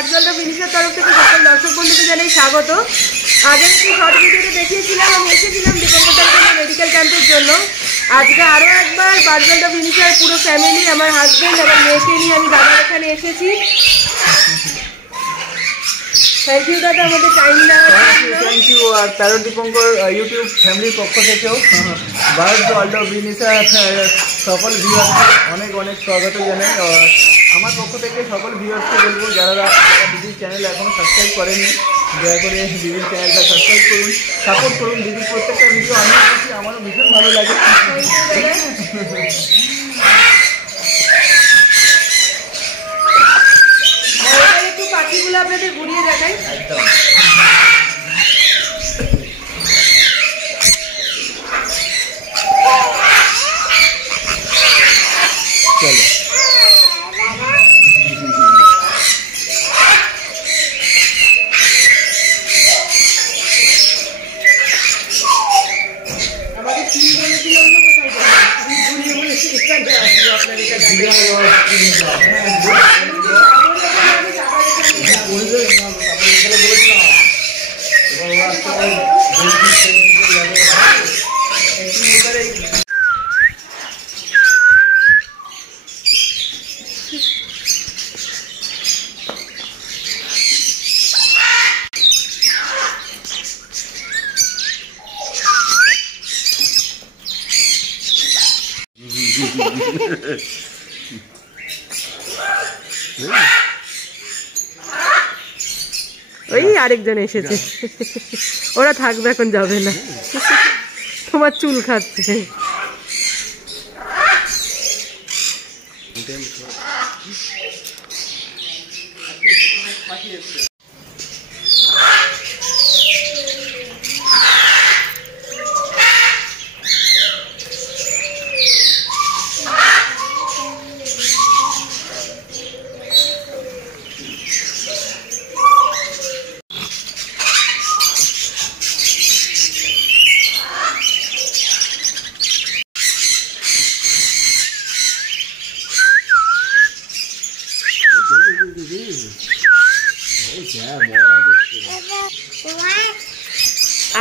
বারজলটা ফিনিশের তরফ থেকে সকল দর্শক বন্ধুকে জানাই স্বাগত। আগে একটি শর্ট ভিডিওতে দেখিয়েছিলাম আমি এসেছিলাম দীপঙ্কর মেডিকেল ক্যাম্পের জন্য। আজকে আরও একবার বারজলটা ফিনিশার পুরো ফ্যামিলি, আমার হাজব্যান্ড আমার মেয়েকে নিয়ে আমি দাদার এখানে এসেছি। থ্যাংক ইউ দাদা আমাদের টাইম দেওয়ার জন্য। Thank you. আর প্যারট দীপঙ্কর ইউটিউব ফ্যামিলির পক্ষ থেকেও বারজলটা ফিনিশার সকল ভিউয়ার্সকে অনেক অনেক স্বাগত জানাই। আমার পক্ষ থেকে সকল ভিউয়ার্সকে বলবো যারা দিদির চ্যানেল এখনও সাবস্ক্রাইব করেননি, দয়া করে দিদির চ্যানেলটা সাবস্ক্রাইব করুন, সাপোর্ট করুন। দিদির প্রত্যেকটা ভিডিও আমি দেখি, আমারও ভীষণ ভালো লাগে। একটু পাখিগুলো আপনাদের ঘুরিয়ে দেখাই। একদম চলো। আমাদের টিম বলেছিল অন্য কোথায় যাবে, আমি ঘুরিয়ে বলে এখানে আসবো আপনার এখানে। ওই আরেকজন এসেছে, ওরা থাকবে এখন যাবে না, তোমার চুল খাচ্ছে।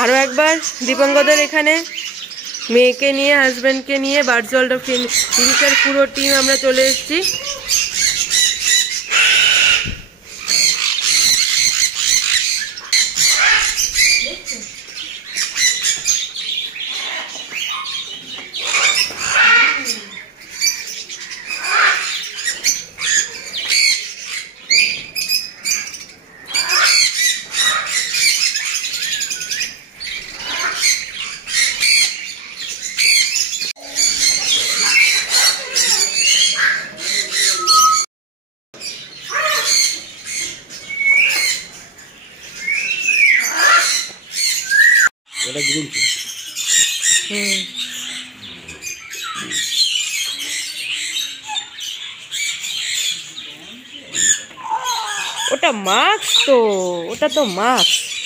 আরো একবার দীপঙ্করদের এখানে মেয়েকে নিয়ে হাজব্যান্ডকে নিয়ে বারজলটা ফিনিশার পুরো টিম আমরা চলে এসেছি। ওটা মাস্ক তো, ওটা তো মাস্ক।